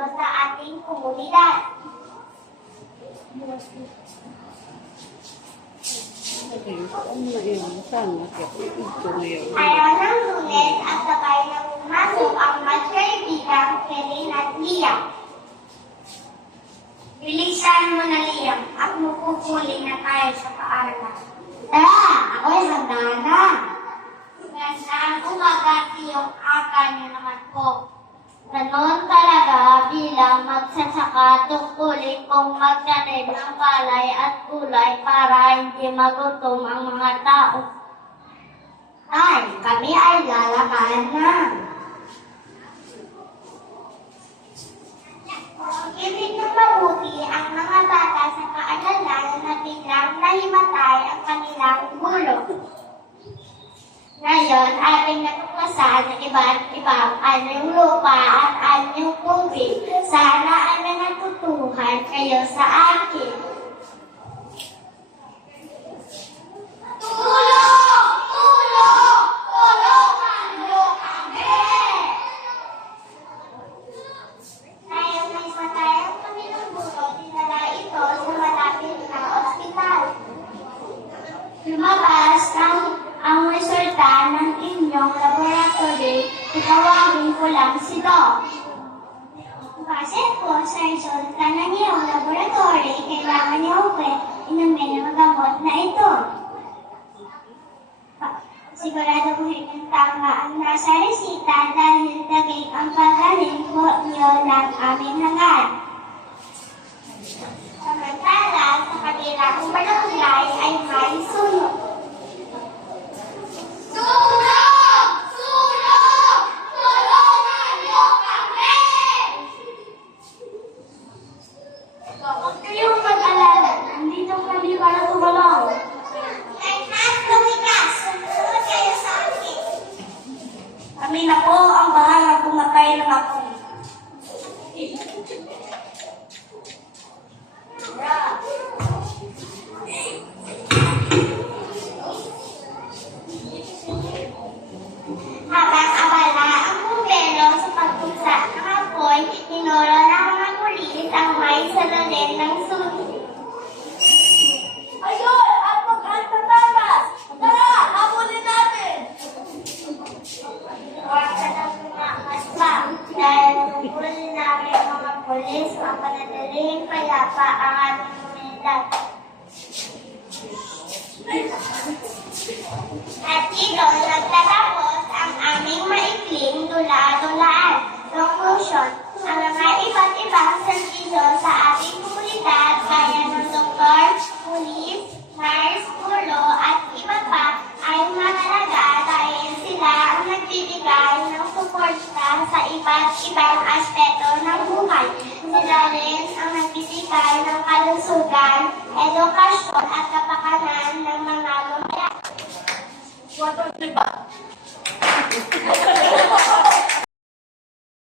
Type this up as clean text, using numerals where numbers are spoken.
dito sa ating komunidad. Araw ng Lunes at sabay na pumasok ang magkaibigang Karen at Liam. Bilisan mo na, Liam, at mupupuli na tayo sa paaralan. Tara, ako'y handa na. Gandang umaga, tiyong aga niyo naman po. Ganon talaga bilang magsasaka tungkulin kung magtanim ng palay at gulay para hindi magutom ang mga tao. Ay, kami ay lalakaan na. Ibig ng mabuti ang mga bata sa kaalalan na biglang nahimatay ang kanilang gulo. Ngayon, ating natuklasan ng iba't ibang anyong lupa at anyong tubig. Sana ay natutuhan kayo sa akin. Tulong! Tulong! Tulungan niyo kami! Ngayon ay patay ang kanilang gulo, dinala ito sa malapit na ospital. Lumabas ang resulta ng inyong laboratory, itawagin ko lang si Doc. Kasi po, Sergeant, ka ng iyong laboratory, kailangan niyo inumin ang gamot na ito. Sigurado ko yung tama ang nasa resita dahil daging ang pagaling po niyo ng aming hangad. Samantala, sa kabilang barangay ay may sunog. Tulong! Tulong! Tulungan niyo kami! Huwag kayong mag-alala. Nandito kami para tumulong. Lahat lumikas. Sumunod kayo sa akin. Kami na po ang bahalang pumatay ng ako. Habang abala ang bumbero sa pagpunsa ng apoy, tinuro ng mga pulis ang may salarin ng sunog. Ayun! At mag-antatabas! Tara! Habulin natin! Huwag ka na pumakaswang dahil nungkulin namin ang mga pulis ang panadaling payapa ang ating komunidad. At dito nagtatapos ang aming maikling dula-dulaan. Conclusion, ang mga iba't ibang serbisyo sa ating komunidad gaya ng doktor, pulis, nurse, gulo at iba pa ay mahalaga dahil sila ang nagbibigay ng suporta sa iba't ibang aspeto ng buhay. Sila rin ang nagbibigay ng kalusugan, edukasyon at kapakanan ng mga mamaya. What was the